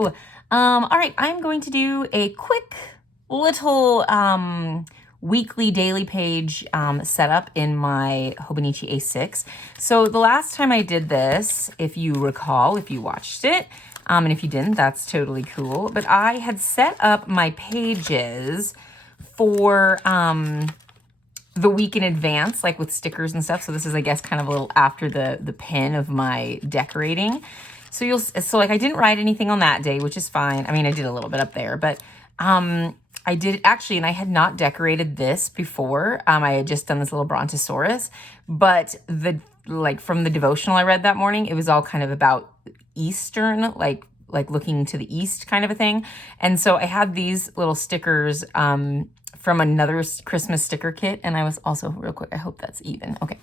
Hello. All right, I'm going to do a quick little weekly daily page setup in my Hobonichi A6. So the last time I did this, if you recall, if you watched it, and if you didn't, that's totally cool. But I had set up my pages for the week in advance, like with stickers and stuff. So this is, I guess, kind of a little after the pin of my decorating. So like I didn't write anything on that day, which is fine. I mean, I did a little bit up there, but I did actually, and I had not decorated this before. I had just done this little Brontosaurus, but from the devotional I read that morning, it was all kind of about Eastern, like looking to the east kind of a thing. And so I had these little stickers from another Christmas sticker kit. And I was also, real quick, I hope that's even. Okay.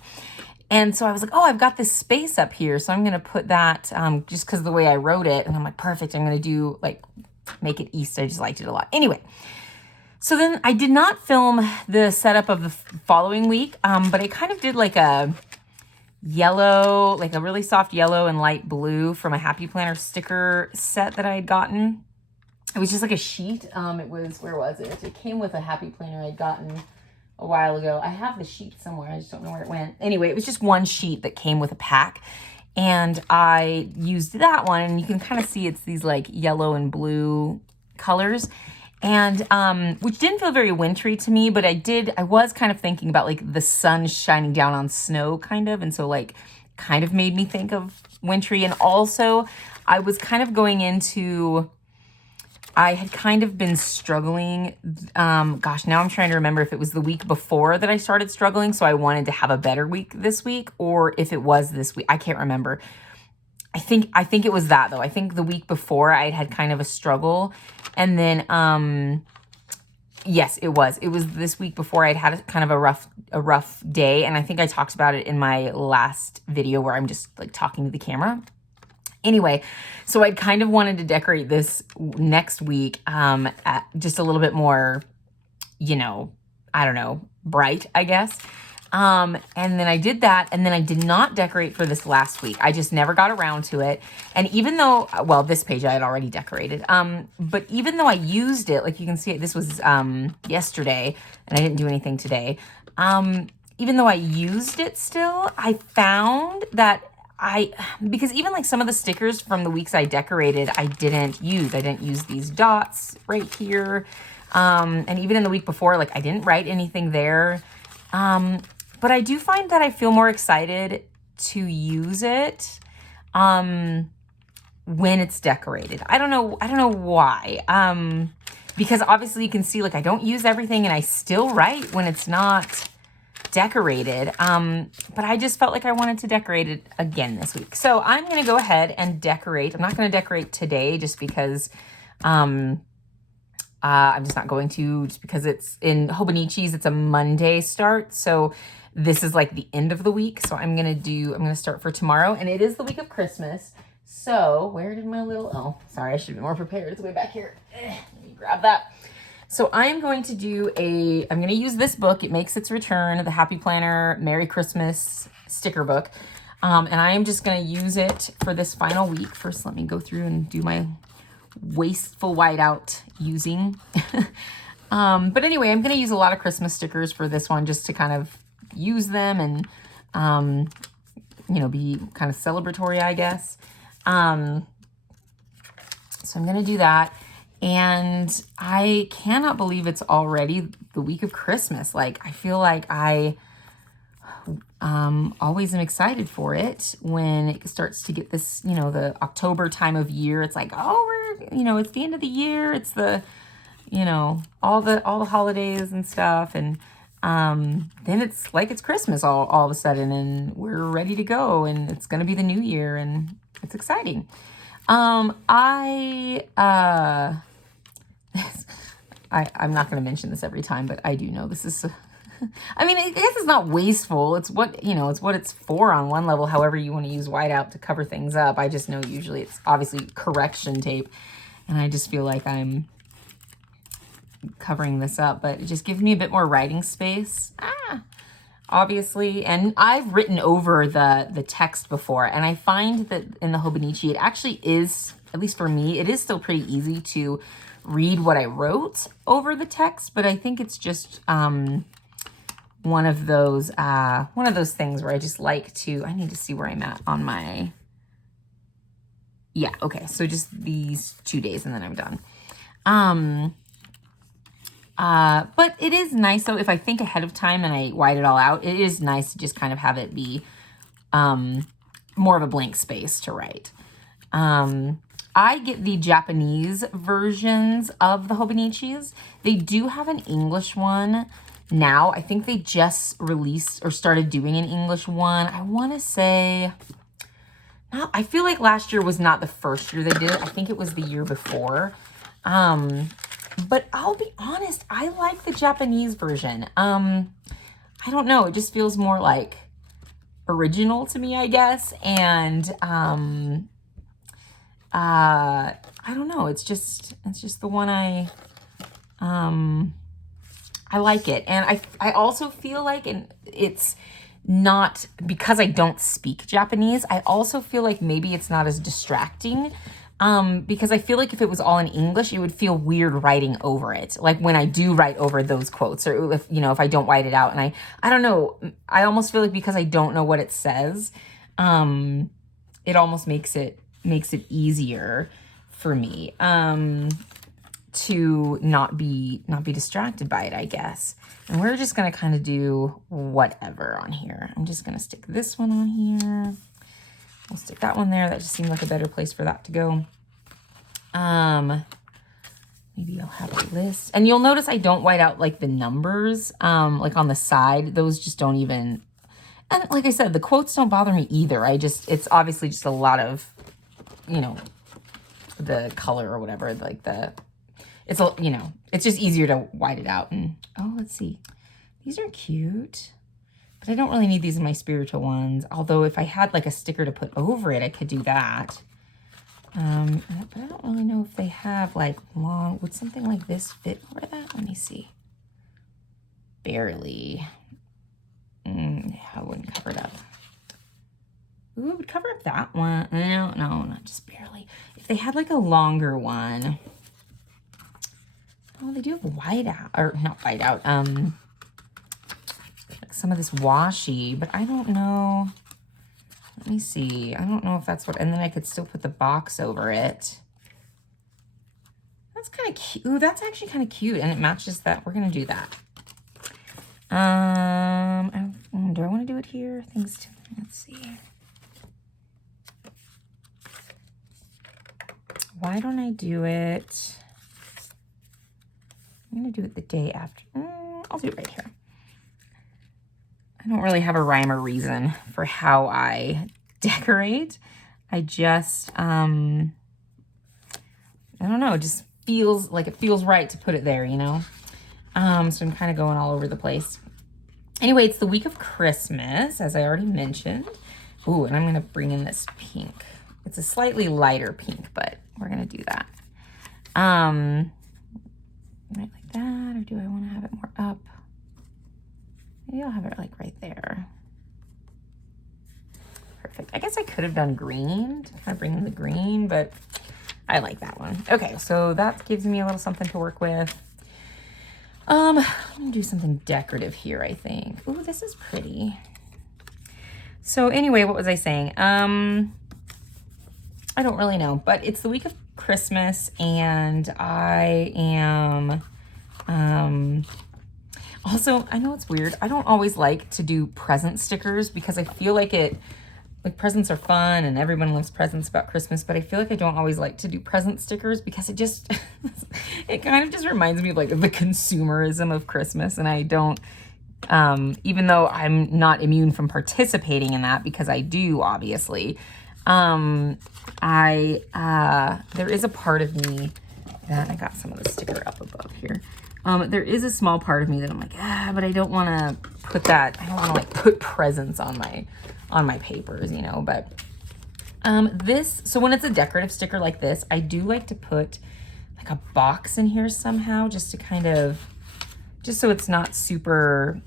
And so I was like, oh, I've got this space up here. So I'm going to put that just because of the way I wrote it. And I'm like, perfect. I'm going to do make it east. I just liked it a lot. Anyway, so then I did not film the setup of the following week, but I kind of did like a yellow, like a really soft yellow and light blue from a Happy Planner sticker set that I had gotten. It was just like a sheet. Where was it? It came with a Happy Planner I'd gotten a while ago. I have the sheet somewhere. I just don't know where it went. Anyway, it was just one sheet that came with a pack. And I used that one. And you can kind of see it's these like yellow and blue colors. And which didn't feel very wintry to me, but I was kind of thinking about like the sun shining down on snow kind of. And so like kind of made me think of wintry. And also I was kind of going into, I had kind of been struggling. Gosh, now I'm trying to remember if it was the week before that I started struggling. So I wanted to have a better week this week, or if it was this week. I can't remember. I think it was that though. I think the week before I had kind of a struggle. And then, yes, it was this week before I'd had kind of a rough day. And I think I talked about it in my last video where I'm just like talking to the camera. Anyway, so I'd kind of wanted to decorate this next week at just a little bit more, I don't know, bright, I guess. And then I did that, and then I did not decorate for this last week. I just never got around to it. And even though, well, this page I had already decorated, but even though I used it, like you can see it, this was yesterday, and I didn't do anything today. Even though I used it still, I found that because even like some of the stickers from the weeks I decorated, I didn't use. I didn't use these dots right here. And even in the week before, like I didn't write anything there. But I do find that I feel more excited to use it when it's decorated. I don't know why. Because obviously you can see like I don't use everything and I still write when it's not decorated. But I just felt like I wanted to decorate it again this week. So I'm going to go ahead and decorate. I'm not going to decorate today just because I'm just not going to, just because it's in Hobonichi's, it's a Monday start. So this is like the end of the week. So I'm going to start for tomorrow, and it is the week of Christmas. So where did my oh, sorry, I should be more prepared. It's way back here. Let me grab that. So I'm going to I'm going to use this book. It makes its return, the Happy Planner Merry Christmas sticker book. And I am just going to use it for this final week. First, let me go through and do my wasteful whiteout using. But anyway, I'm going to use a lot of Christmas stickers for this one just to kind of use them and, be kind of celebratory, I guess. So I'm going to do that. And I cannot believe it's already the week of Christmas. Like, I feel like I always am excited for it when it starts to get this, the October time of year. It's like, oh, it's the end of the year. It's the, all the holidays and stuff. And then it's like it's Christmas all of a sudden, and we're ready to go, and it's going to be the new year, and it's exciting. I'm not going to mention this every time, but I do know this is, I mean, I guess it's not wasteful. It's what, it's what it's for on one level, however you want to use whiteout to cover things up. I just know usually it's obviously correction tape, and I just feel like I'm covering this up, but it just gives me a bit more writing space. Obviously, and I've written over the text before, and I find that in the Hobonichi, it actually is at least for me, it is still pretty easy to read what I wrote over the text, but I think it's just one of those things where I just like to, I need to see where I'm at on my, yeah, okay, so just these 2 days and then I'm done. But it is nice though, if I think ahead of time and I white it all out, it is nice to just kind of have it be more of a blank space to write. I get the Japanese versions of the Hobonichis. They do have an English one now. I think they just released or started doing an English one. I want to say, I feel like last year was not the first year they did it. I think it was the year before. But I'll be honest, I like the Japanese version. I don't know, it just feels more like original to me, I guess. And I don't know, it's just the one I like it. And I also feel like, and it's not because I don't speak Japanese, I also feel like maybe it's not as distracting. Because I feel like if it was all in English, it would feel weird writing over it. Like when I do write over those quotes, or if, you know, if I don't write it out, and I don't know, I almost feel like because I don't know what it says, it almost makes it easier for me, to not be distracted by it, I guess. And we're just gonna kind of do whatever on here. I'm just gonna stick this one on here. We'll stick that one there. That just seemed like a better place for that to go. Maybe I'll have a list. And you'll notice I don't white out like the numbers, like on the side. Those just don't even, and like I said, the quotes don't bother me either. It's obviously just a lot of, you know, the color or whatever, like it's just easier to white it out. And, oh, let's see. These are cute. But I don't really need these in my spiritual ones. Although if I had like a sticker to put over it, I could do that. But I don't really know if they have like long, would something like this fit over that? Let me see. Barely. Yeah, I wouldn't cover it up. Ooh, it would cover up that one. No, not just barely. If they had like a longer one. Oh, they do have white out, or not white out, some of this washi, but I don't know. Let me see. I don't know if that's what, and then I could still put the box over it. That's kind of cute. Ooh, that's actually kind of cute, and it matches that. We're gonna do that. Do I want to do it here? Let's see. Why don't I do it? I'm gonna do it the day after. I'll do it right here. I don't really have a rhyme or reason for how I decorate. I just, I don't know, it just feels like it feels right to put it there, you know? So I'm kind of going all over the place. Anyway, it's the week of Christmas, as I already mentioned. Ooh, and I'm going to bring in this pink. It's a slightly lighter pink, but we're going to do that. Right like that, or do I want to have it more up? Maybe I'll have it like right there. Perfect. I guess I could have done green to kind of bring in the green, but I like that one. Okay, so that gives me a little something to work with. I'm gonna do something decorative here, I think. Ooh, this is pretty. So anyway, what was I saying? I don't really know, but it's the week of Christmas, and I am, also, I know it's weird. I don't always like to do present stickers because I feel like presents are fun and everyone loves presents about Christmas, but I feel like I don't always like to do present stickers because it just, it kind of just reminds me of like the consumerism of Christmas. And I don't, even though I'm not immune from participating in that because I do, obviously, there is a part of me that, I got some of the sticker up above here. There is a small part of me that I'm like, but I don't want to put that, I don't want to like put presents on my papers, you know, but, so when it's a decorative sticker like this, I do like to put like a box in here somehow, just to kind of, just so it's not super,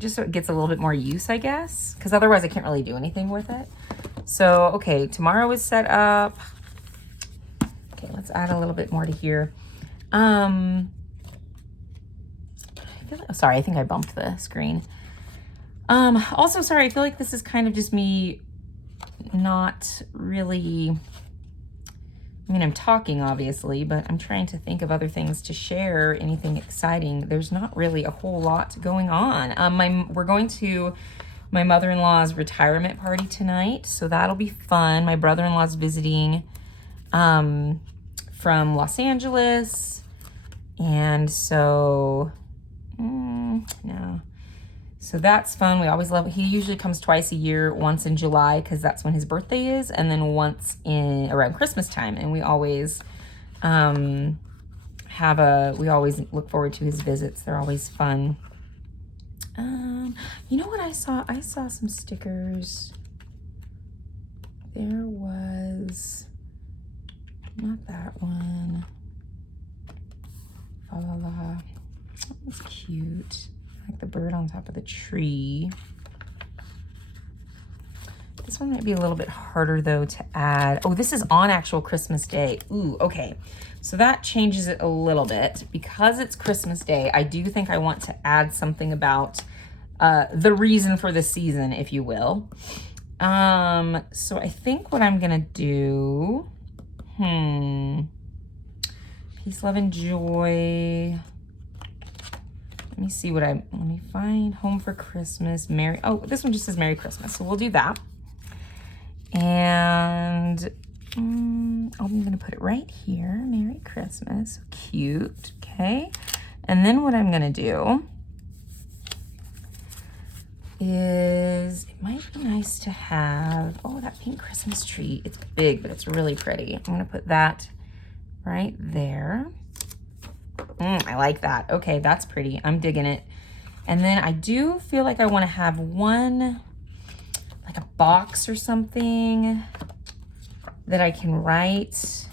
just so it gets a little bit more use, I guess, because otherwise I can't really do anything with it. So, okay, tomorrow is set up. Okay, let's add a little bit more to here. Sorry, I think I bumped the screen. Also, sorry, I feel like this is kind of just me not really, I mean, I'm talking obviously, but I'm trying to think of other things to share, anything exciting. There's not really a whole lot going on. We're going to my mother-in-law's retirement party tonight, so that'll be fun. My brother-in-law's visiting from Los Angeles, and so no. So that's fun. We always love it. He usually comes twice a year, once in July because that's when his birthday is, and then once in around Christmas time. And we always we always look forward to his visits. They're always fun. You know what I saw? I saw some stickers. There was not that one. La la la. That was cute. Like the bird on top of the tree. This one might be a little bit harder though to add. Oh, this is on actual Christmas Day. Ooh, okay. So that changes it a little bit. Because it's Christmas Day, I do think I want to add something about the reason for the season, if you will. So I think what I'm gonna do, peace, love, and joy. Let me see let me find home for Christmas, this one just says Merry Christmas, so we'll do that. And I'm gonna put it right here, Merry Christmas, cute, okay. And then what I'm gonna do is, it might be nice to have, oh, that pink Christmas tree. It's big, but it's really pretty. I'm gonna put that right there. I like that. Okay, that's pretty. I'm digging it. And then I do feel like I want to have one, like a box or something that I can write.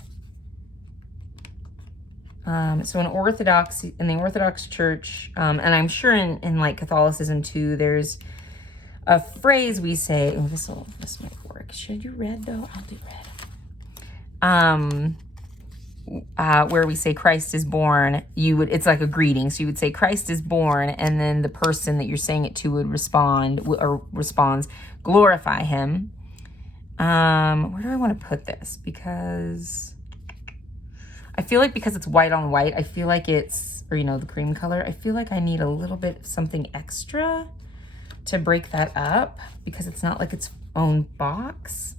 So in the Orthodox Church, and I'm sure in like Catholicism too, there's a phrase we say, oh, this might work. Should I do red though? I'll do red. Where we say Christ is born, it's like a greeting. So you would say Christ is born, and then the person that you're saying it to would responds, glorify him. Where do I want to put this? Because I feel like because it's white on white, I feel like it's, or the cream color, I feel like I need a little bit of something extra to break that up because it's not like its own box.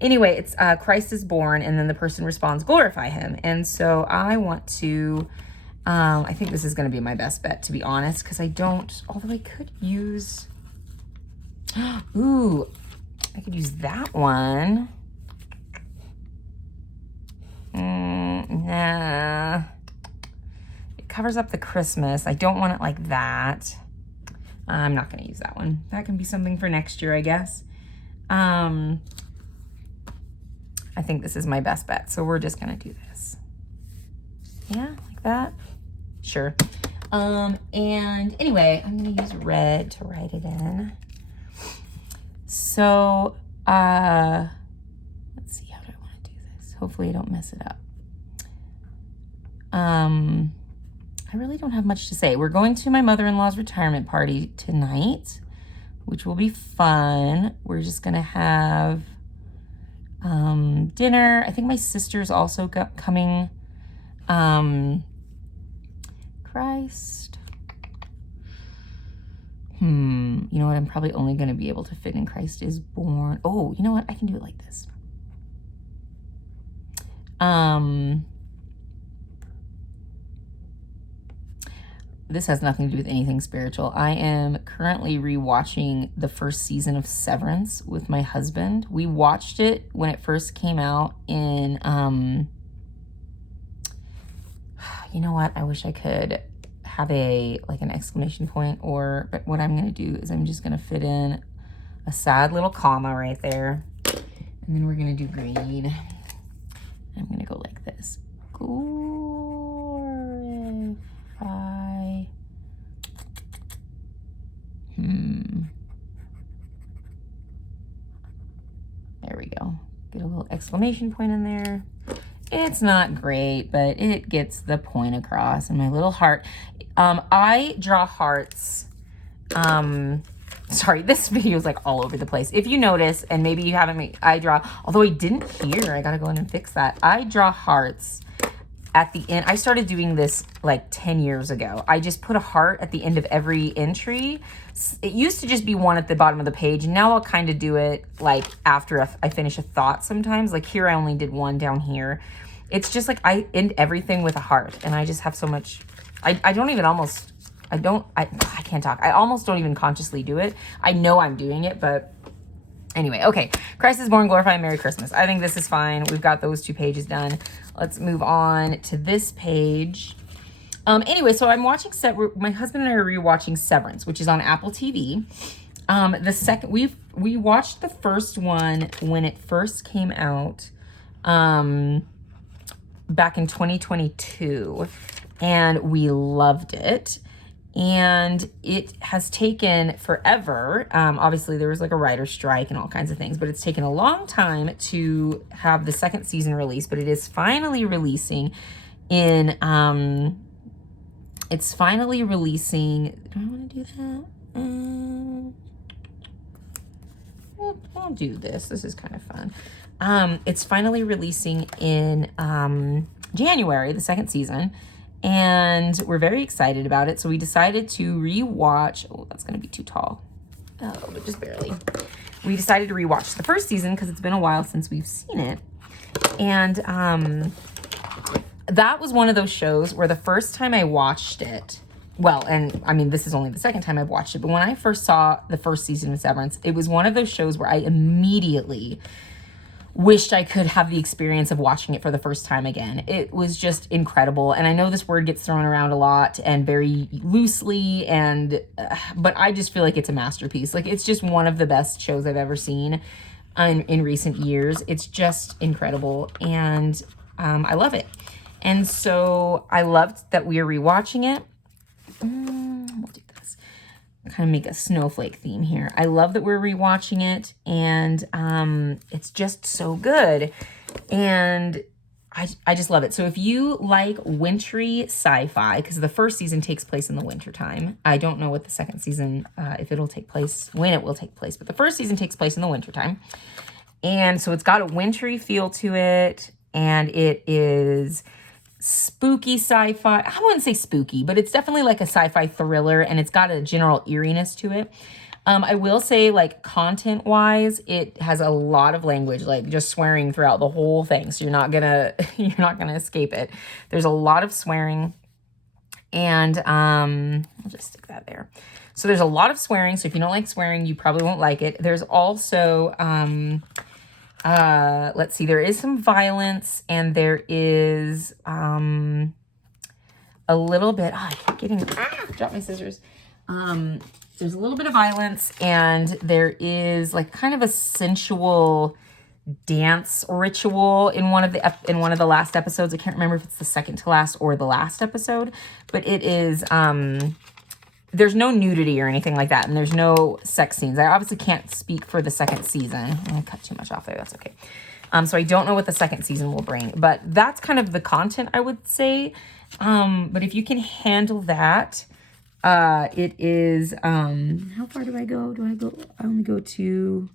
Anyway, it's Christ is born, and then the person responds, glorify him. And so I want to, I think this is going to be my best bet, to be honest, because although I could use, ooh, I could use that one. Nah. It covers up the Christmas. I don't want it like that. I'm not going to use that one. That can be something for next year, I guess. I think this is my best bet, so we're just gonna do this. Yeah, like that? Sure. And anyway, I'm gonna use red to write it in. So, let's see, how do I wanna do this? Hopefully I don't mess it up. I really don't have much to say. We're going to my mother-in-law's retirement party tonight, which will be fun. We're just gonna have dinner. I think my sister's also coming. Christ. You know what? I'm probably only going to be able to fit in Christ is born. Oh, you know what? I can do it like this. This has nothing to do with anything spiritual. I am currently rewatching the first season of Severance with my husband. We watched it when it first came out in, you know what? I wish I could have an exclamation point, but what I'm gonna do is I'm just gonna fit in a sad little comma right there. And then we're gonna do green. I'm gonna go like this. Glorify. There we go. Get a little exclamation point in there. It's not great, but it gets the point across. And my little heart. I draw hearts. Sorry, this video is like all over the place. If you notice, and maybe you haven't made, I draw, although I didn't hear, I gotta go in and fix that. I draw hearts at the end. I started doing this like 10 years ago. I just put a heart at the end of every entry. It used to just be one at the bottom of the page. And now I'll kind of do it like after I finish a thought sometimes. Like here, I only did one down here. It's just like I end everything with a heart. And I just have so much, I can't talk. I almost don't even consciously do it. I know I'm doing it, but anyway, okay. Christ is born, glorify, Merry Christmas. I think this is fine. We've got those 2 pages done. Let's move on to this page. Anyway, so I'm watching, my husband and I are rewatching Severance, which is on Apple TV. We watched the first one when it first came out, back in 2022, and we loved it. And it has taken forever. Obviously, there was like a writer's strike and all kinds of things, but it's taken a long time to have the 2nd season released. But it is finally releasing in, it's finally releasing, do I want to do that? I'll do this. This is kind of fun. It's finally releasing in January, the 2nd season. And we're very excited about it. So we decided to rewatch. Oh, that's going to be too tall. Oh, but just barely. We decided to rewatch the 1st season because it's been a while since we've seen it. And that was one of those shows where the first time I watched it, well, and I mean, this is only the 2nd time I've watched it, but when I first saw the 1st season of Severance, it was one of those shows where I immediately wished I could have the experience of watching it for the first time again. It was just incredible. And I know this word gets thrown around a lot and very loosely, and but I just feel like it's a masterpiece. Like, it's just one of the best shows I've ever seen in recent years. It's just incredible, and I love it. And so I loved that we are rewatching it. We'll do this. Kind of make a snowflake theme here. I love that we're rewatching it, and it's just so good, and I just love it. So if you like wintry sci-fi, because the 1st season takes place in the winter time. I don't know what the 2nd season, if it'll take place, when it will take place, but the 1st season takes place in the winter time, and so it's got a wintry feel to it, and it is spooky sci-fi. I wouldn't say spooky, but it's definitely like a sci-fi thriller, and it's got a general eeriness to it. I will say, like, content-wise, it has a lot of language, like just swearing throughout the whole thing. So you're not gonna escape it. There's a lot of swearing, and I'll just stick that there. So there's a lot of swearing. So if you don't like swearing, you probably won't like it. There's also let's see, there is some violence, and there is a little bit, I keep getting, drop my scissors. There's a little bit of violence, and there is like kind of a sensual dance ritual in one of the last episodes. I can't remember if it's the second to last or the last episode, but it is there's no nudity or anything like that, and there's no sex scenes. I obviously can't speak for the 2nd season. I cut too much off there. That's okay. So I don't know what the 2nd season will bring, but that's kind of the content, I would say. But if you can handle that, it is, how far do I go? I only go to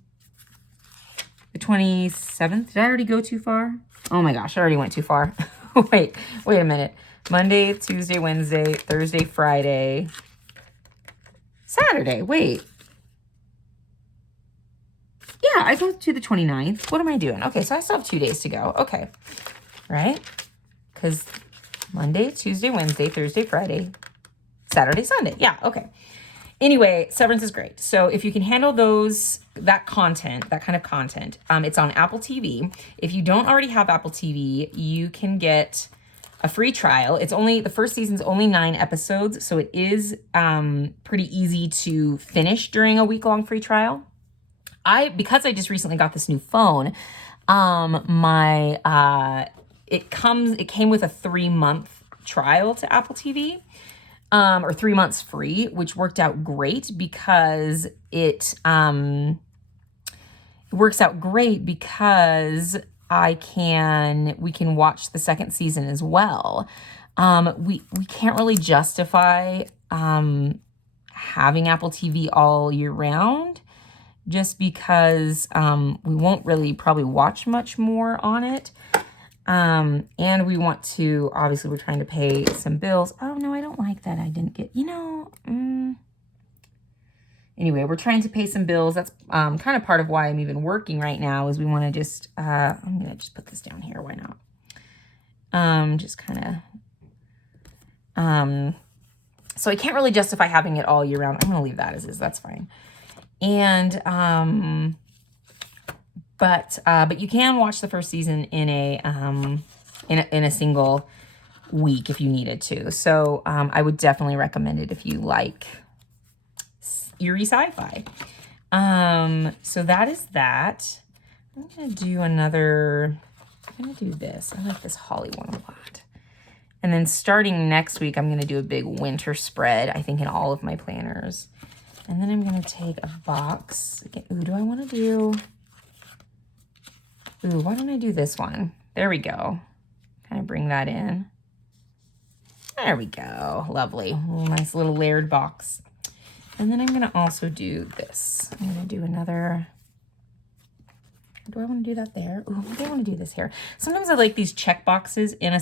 the 27th. Did I already go too far? Oh my gosh, I already went too far. Wait a minute. Monday, Tuesday, Wednesday, Thursday, Friday, Saturday. Wait. Yeah, I go to the 29th. What am I doing? Okay, so I still have 2 days to go. Okay. Right? Because Monday, Tuesday, Wednesday, Thursday, Friday, Saturday, Sunday. Yeah, okay. Anyway, Severance is great. So if you can handle that kind of content, it's on Apple TV. If you don't already have Apple TV, you can get a free trial. The 1st season's only 9 episodes, so it is pretty easy to finish during a week-long free trial. Because I just recently got this new phone, it came with a 3-month trial to Apple TV, or 3 months free, which worked out great because it works out great because we can watch the second season as well. We can't really justify having Apple TV all year round, just because we won't really probably watch much more on it. And we want to, obviously we're trying to pay some bills. Oh no, I don't like that. I didn't get, anyway, we're trying to pay some bills. That's kind of part of why I'm even working right now, is we want to just, I'm going to just put this down here. Why not? Just kind of, so I can't really justify having it all year round. I'm going to leave that as is. That's fine. And, but you can watch the first season in a single week if you needed to. So, I would definitely recommend it if you like eerie sci-fi. So that is that. I'm going to do this. I like this holly one a lot. And then starting next week, I'm going to do a big winter spread, I think, in all of my planners. And then I'm going to take a box. Again, ooh, why don't I do this one? There we go. Kind of bring that in. There we go. Lovely. Nice little layered box. And then I'm going to also do this. I'm going to do another. Do I want to do that there? Ooh, I want to do this here. Sometimes I like these check boxes in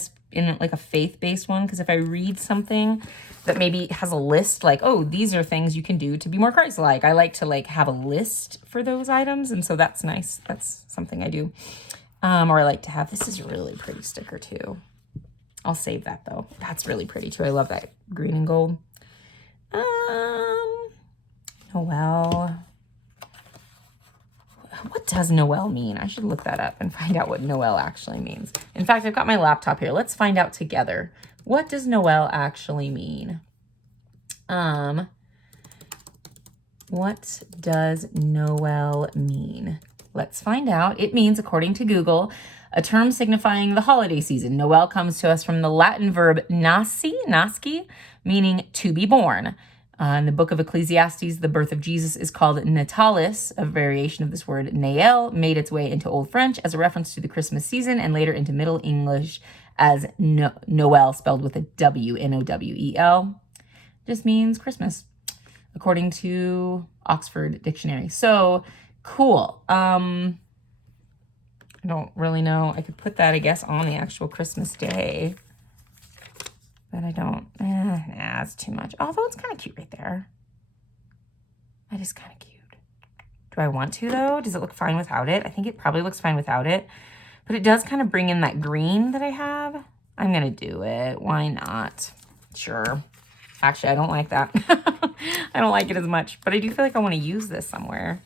like a faith-based one, because if I read something that maybe has a list, like, oh, these are things you can do to be more Christ-like, I like to have a list for those items, and so that's nice. That's something I do. Or I like to have, this is a really pretty sticker too. I'll save that though. That's really pretty too. I love that green and gold. Noel. What does Noel mean? I should look that up and find out what Noel actually means. In fact, I've got my laptop here. Let's find out together. What does Noel actually mean? What does Noel mean? Let's find out. It means, according to Google, a term signifying the holiday season. Noel comes to us from the Latin verb nasci, meaning to be born. In the book of Ecclesiastes, the birth of Jesus is called Natalis, a variation of this word Nael, made its way into Old French as a reference to the Christmas season, and later into Middle English as Noel, spelled with a W, N-O-W-E-L. Just means Christmas, according to Oxford Dictionary. So, cool. I don't really know. I could put that, I guess, on the actual Christmas day. But I don't, nah, it's too much. Although it's kind of cute right there. That is kind of cute. Do I want to, though? Does it look fine without it? I think it probably looks fine without it. But it does kind of bring in that green that I have. I'm going to do it. Why not? Sure. Actually, I don't like that. I don't like it as much. But I do feel like I want to use this somewhere.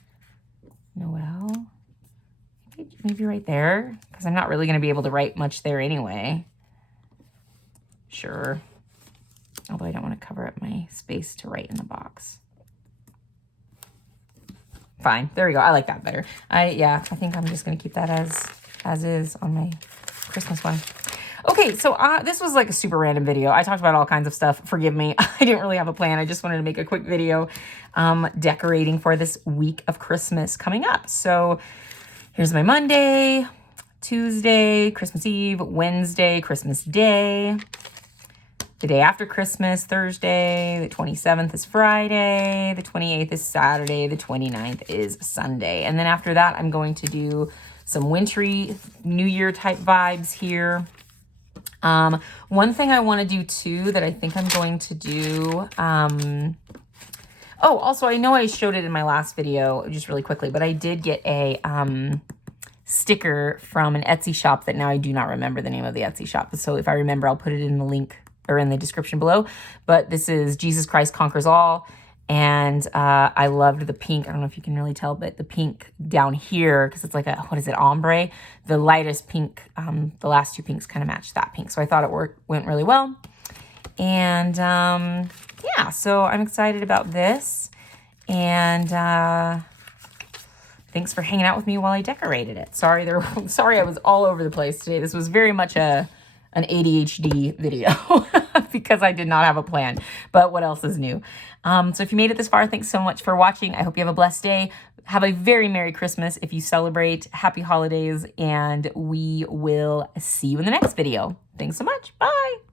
Noel? Maybe right there. Because I'm not really going to be able to write much there anyway. Sure. Although I don't want to cover up my space to write in the box. Fine. There we go. I like that better. I think I'm just going to keep that as is on my Christmas one. Okay, so this was like a super random video. I talked about all kinds of stuff. Forgive me. I didn't really have a plan. I just wanted to make a quick video decorating for this week of Christmas coming up. So here's my Monday, Tuesday, Christmas Eve, Wednesday, Christmas Day. The day after Christmas, Thursday, the 27th is Friday, the 28th is Saturday, the 29th is Sunday. And then after that, I'm going to do some wintry New Year type vibes here. One thing I want to do too that I think I'm going to do, oh, also I know I showed it in my last video just really quickly, but I did get a sticker from an Etsy shop that now I do not remember the name of the Etsy shop. So if I remember, I'll put it in the link or in the description below. But this is Jesus Christ Conquers All. And I loved the pink. I don't know if you can really tell, but the pink down here, because it's like a, what is it, ombre? The lightest pink, the last two pinks kind of matched that pink. So I thought it went really well. And yeah, so I'm excited about this. And thanks for hanging out with me while I decorated it. Sorry I was all over the place today. This was very much an ADHD video. because I did not have a plan. But what else is new? So if you made it this far, thanks so much for watching. I hope you have a blessed day. Have a very Merry Christmas if you celebrate. Happy holidays, and we will see you in the next video. Thanks so much. Bye.